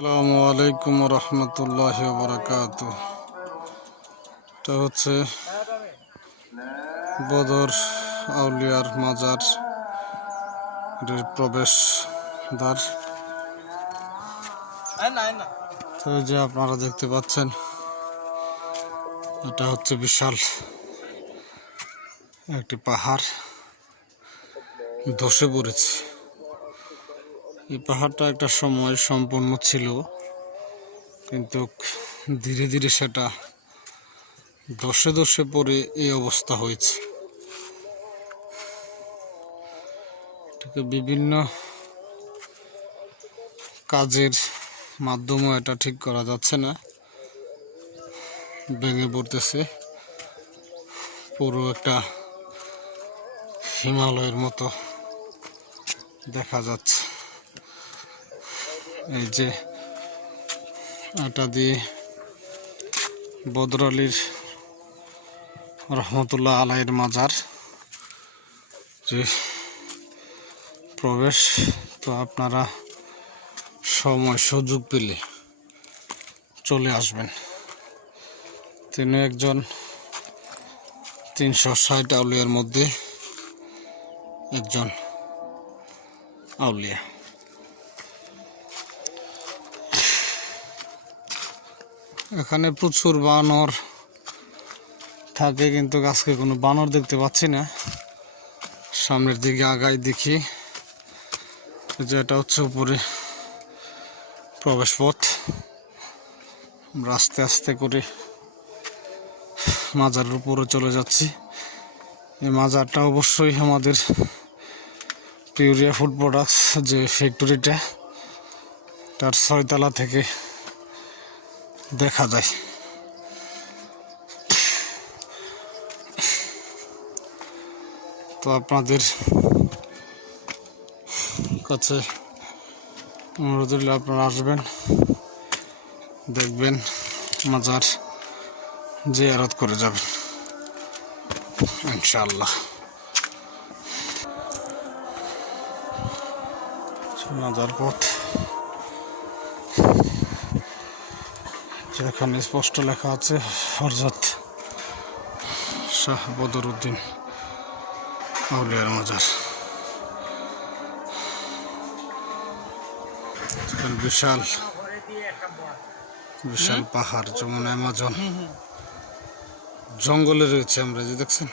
আসসালামু আলাইকুম রহমতুল্লাহি ওয়া বারাকাতুহু। এটা হচ্ছে বদর আউলিয়ার মাজার এর প্রবেশ দ্বার। তো যে আপনারা দেখতে পাচ্ছেন, এটা হচ্ছে বিশাল একটি পাহাড় ধসে পড়েছে। এই পাহাড়টা একটা সময় সম্পূর্ণ ছিল, কিন্তু ধীরে ধীরে সেটা ধসে ধসে পড়ে এই অবস্থা হয়েছে। এটাকে বিভিন্ন কাজের মাধ্যমে এটা ঠিক করা যাচ্ছে না, ভেঙে পড়তেছে। পুরো একটা হিমালয়ের মতো দেখা যাচ্ছে। এই যে এটা দিয়ে বদর আলীর রহমতুল্লাহ আলাইয়ের মাজার যে প্রবেশ। তো আপনারা সময় সুযোগ পেলে চলে আসবেন। তিনি একজন 360 আউলিয়ার মধ্যে একজন আউলিয়া। এখানে প্রচুর বানর থাকে, কিন্তু আজকে কোনো বানর দেখতে পাচ্ছি না। সামনের দিকে আগাই দেখি, যে এটা হচ্ছে উপরে প্রবেশ পথ। আমরা আস্তে আস্তে করে মাজারের উপরে চলে যাচ্ছি। এই মাজারটা অবশ্যই আমাদের পিউরিয়া ফুড প্রোডাক্টস যে ফ্যাক্টরিটা, তার 6 তলা থেকে দেখা যায়। তো আপনাদের কাছে অনুরোধ হলে আপনারা আসবেন, দেখবেন, মাজার জিয়ারত করে যাবেন ইনশাআল্লাহ। মাজার পথ যেখানে স্পষ্ট লেখা আছে হযরত শাহ বদরউদ্দিন আউলিয়ার মাজার। বিশাল বিশাল পাহাড়, যেমন অ্যামাজন জঙ্গলে রয়েছে। আমরা যে দেখছেন,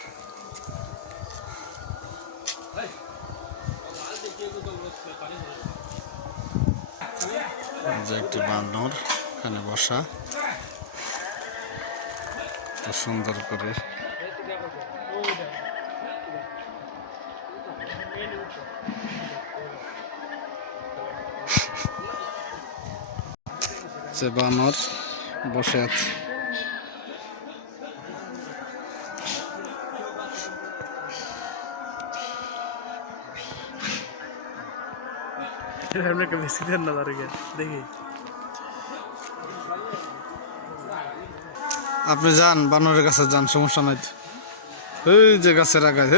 যে একটি বানর এখানে বসা, সুন্দর করে সে বানর বসে আছে। আপনি যান, বানরের কাছে যান, সমস্যা নাই। এই যে গাছের আগায়,